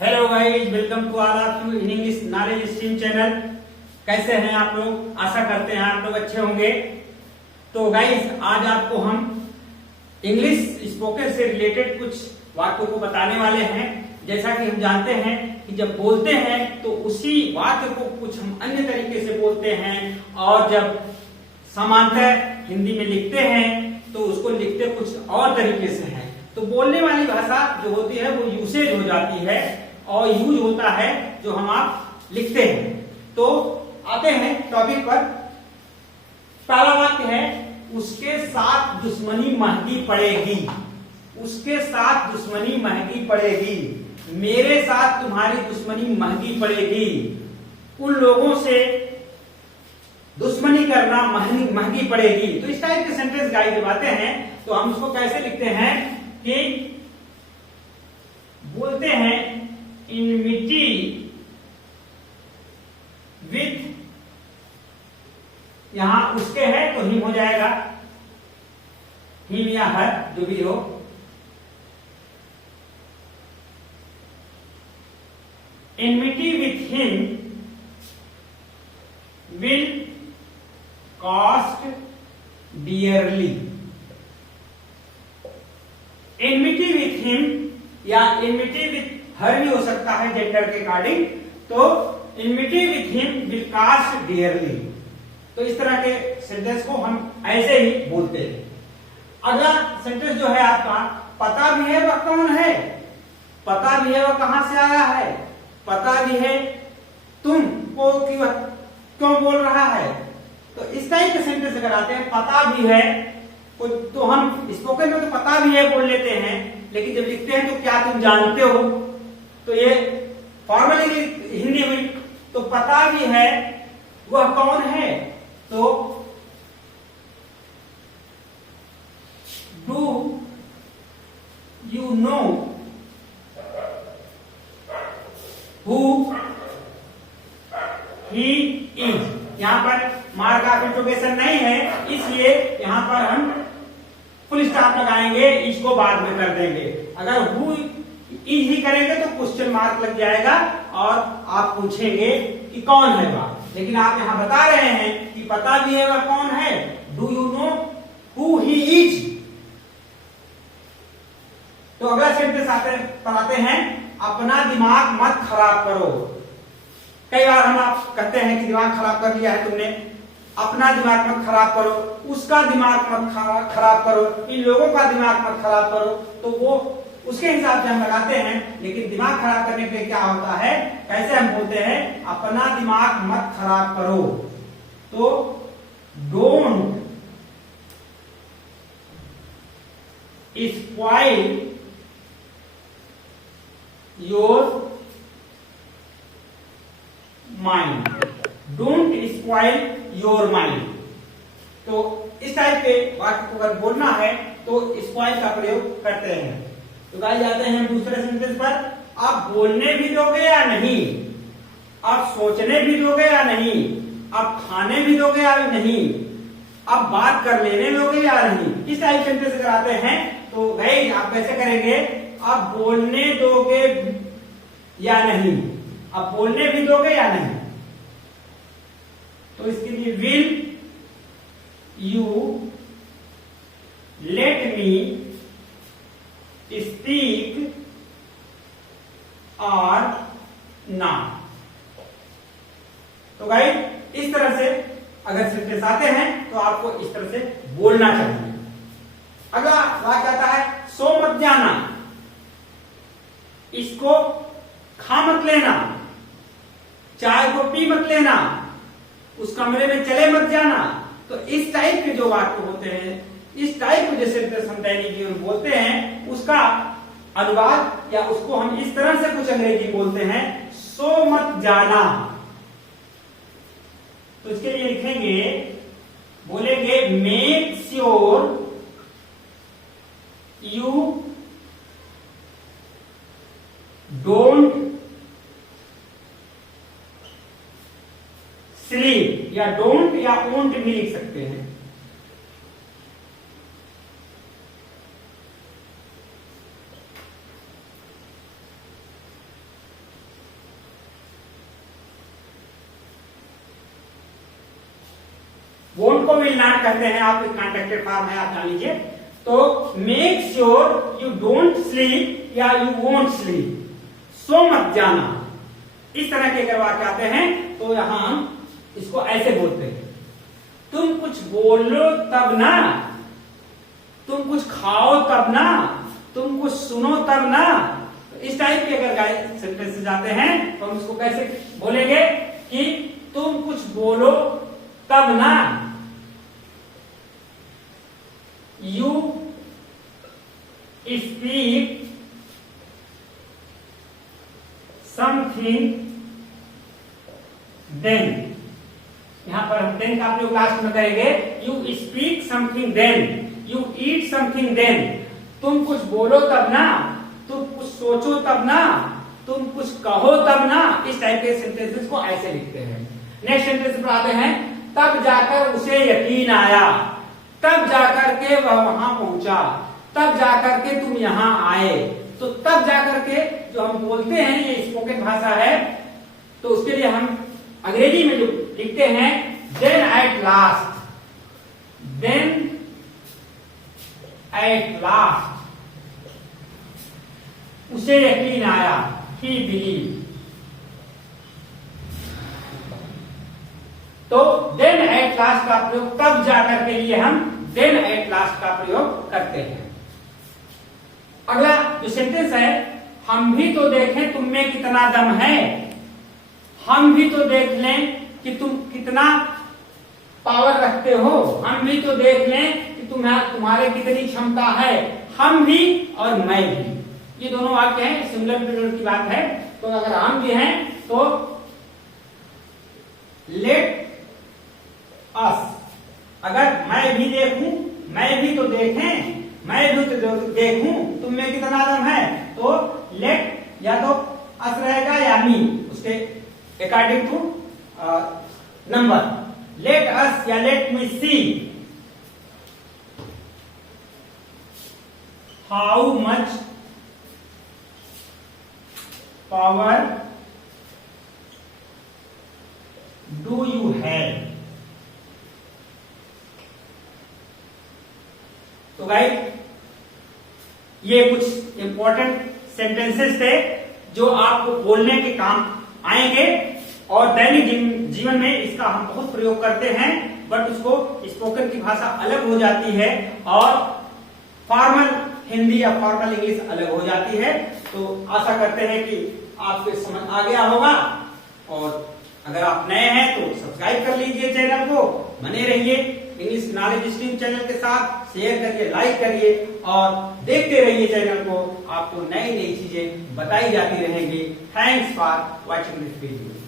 Hello guys, welcome to all of you in English knowledge stream channel. कैसे हैं आप लोग? आशा करते हैं आप लोग अच्छे होंगे। तो गाइस, आज आपको हम इंग्लिश स्पोकन से रिलेटेड कुछ वाक्यों को बताने वाले हैं। जैसा कि हम जानते हैं कि जब बोलते हैं तो उसी वाक्य को कुछ हम अन्य तरीके से बोलते हैं, और जब समांतर हिंदी में लिखते हैं तो उसको लिखते कुछ और तरीके से हैं। तो बोलने वाली भाषा जो होती है वो यूसेज हो जाती है और यूज होता है जो हम आप लिखते हैं। तो आते हैं टॉपिक पर। पहला वाक्य है, उसके साथ दुश्मनी महंगी पड़ेगी। उसके साथ दुश्मनी महंगी पड़ेगी। मेरे साथ तुम्हारी दुश्मनी महंगी पड़ेगी। उन लोगों से दुश्मनी करना महंगी पड़ेगी। तो इस टाइप के सेंटेंस गाइस जब आते हैं तो हम उसको कैसे लिखते हैं कि बोलते हैं इनमिटी विथ, यहां उसके है तो हिम हो जाएगा, हिम या हर जो भी हो। Enmity with him will cost dearly. Enmity with him या इनमिटी विथ हर भी हो सकता है जेंडर के अकॉर्डिंग। तो enmity with him will cost dearly. तो इस तरह के सेंटेंस को हम ऐसे ही बोलते हैं। अगला सेंटेंस जो है आपका, पता भी है वह कौन है। पता भी है वह कहां से आया है। पता भी है तुमको कि वह क्यों बोल रहा है। तो इस टाइप के सेंटेंस अगर आते हैं, पता भी है, तो हम स्पोकन में तो पता भी है बोल लेते हैं, लेकिन जब लिखते हैं तो क्या तुम जानते हो, तो ये फॉर्मली हिंदी हुई। तो पता भी है वह कौन है, तो do you know who he is. यहां पर मार्क ऑफ इंट्रोगेशन नहीं है, इसलिए यहां पर हम फुल स्टॉप लगाएंगे, इसको बाद में कर देंगे। अगर हु इज ही करेंगे तो क्वेश्चन मार्क लग जाएगा और आप पूछेंगे कि कौन है वह। लेकिन आप यहां बता रहे हैं कि पता भी है वह कौन है। Do you know who he is. तो अगला सेंटेंस आते हैं, अपना दिमाग मत खराब करो। कई बार हम आप कहते हैं कि दिमाग खराब कर लिया है तुमने। अपना दिमाग मत खराब करो, उसका दिमाग मत खराब करो, इन लोगों का दिमाग मत खराब करो। तो वो उसके हिसाब से हम लगाते हैं। लेकिन दिमाग खराब करने पे क्या होता है, कैसे हम बोलते हैं, अपना दिमाग मत खराब करो। तो don't spoil your mind. Don't spoil your mind. तो इस टाइप के वाक्य को अगर बोलना है तो स्पॉइल का प्रयोग करते हैं। तो गाइस जाते हैं दूसरे सेंटेंस पर। आप बोलने भी दोगे या नहीं, आप सोचने भी दोगे या नहीं, आप खाने भी दोगे या नहीं, आप बात कर लेने दोगे या नहीं। इस टाइप सेंटेंस अगर आते हैं तो गाइस आप कैसे करेंगे, आप बोलने दोगे या नहीं, आप बोलने भी दोगे या नहीं। तो इसके लिए will you let me speak और नॉट। तो गाइस इस तरह से अगर सेंटेंस आते हैं तो आपको इस तरह से बोलना चाहिए। अगला वाक्य आता है, सो मत जाना, इसको खा मत लेना, चाय को पी मत लेना, उस कमरे में चले मत जाना। तो इस टाइप के जो वाक्य होते हैं, इस टाइप के जो सेंटेंस हम दैनिक जीवन में बोलते हैं, उसका अनुवाद या उसको हम इस तरह से कुछ अंग्रेजी बोलते हैं, सो मत जाना। तो इसके लिए लिखेंगे, बोलेंगे make sure you don't sleep, या डोंट या ओंट भी लिख सकते हैं। वोंट को विल नॉट कहते हैं, आप कॉन्ट्रैक्टेड फॉर्म है, आप जान लीजिए। तो make sure you don't sleep या यू वोंट स्लीप, सो मत जाना, इस तरह के अगर वाक्य आते हैं तो यहां हम इसको ऐसे बोलते हैं, तुम कुछ बोलो तब ना, तुम कुछ खाओ तब ना, तुम कुछ सुनो तब ना। तो इस टाइप के अगर सेंटेंसेस आते हैं तो हम इसको कैसे बोलेंगे कि तुम कुछ बोलो तब ना, यू स्पीक समथिंग देन। यहां पर हम देन का प्रयोग लास्ट में करेंगे, you speak something then, you eat something then, तुम कुछ बोलो तब ना, तुम कुछ सोचो तब ना, तुम कुछ कहो तब ना। इस टाइप के सेंटेंसेस को ऐसे लिखते हैं। नेक्स्ट सेंटेंस पर आते हैं, तब जाकर उसे यकीन आया, तब जाकर के वह वहां पहुंचा, तब जाकर के तुम यहां आए। तो तब जाकर के जो हम बोलते हैं ये स्पोकन भाषा है, तो उसके लिए हम अंग्रेजी में जो लिखते हैं then at last, then at last उसे यकीन आया, ही बिलीव। तो देन एट लास्ट का प्रयोग तब जाकर के लिए हम देन एट लास्ट का प्रयोग करते हैं। अगला जो सेंटेंस है, हम भी तो देखें तुम में कितना दम है, हम भी तो देख लें कि तुम कितना पावर रखते हो, हम भी तो देख लें कि तुम्हारे कितनी क्षमता है। हम भी और मैं भी, ये दोनों वाक्य हैं, सिंगुलर प्लूरल की बात है। तो अगर हम भी हैं तो लेट अस, अगर मैं भी देखूं, मैं भी तो देखें, मैं भी तो देखूं तुम में कितना दम है, तो लेट या तो अस रहेगा या मी, उसके according to number. Let us या let me see how much power do you have. तो गाइस ये कुछ इंपॉर्टेंट सेंटेंसेस थे जो आपको बोलने के काम आएंगे और दैनिक जीवन में इसका हम बहुत प्रयोग करते हैं, बट उसको स्पोकन की भाषा अलग हो जाती है और फॉर्मल हिंदी या फॉर्मल इंग्लिश अलग हो जाती है। तो आशा करते हैं कि आपको समझ आ गया होगा, और अगर आप नए हैं तो सब्सक्राइब कर लीजिए चैनल को, बने रहिए इंग्लिश नॉलेज स्ट्रीम चैनल के साथ, शेयर करिए, लाइक करिए और देखते रहिए चैनल को, आपको नई नई चीजें बताई जाती रहेंगी। Thanks for watching this video.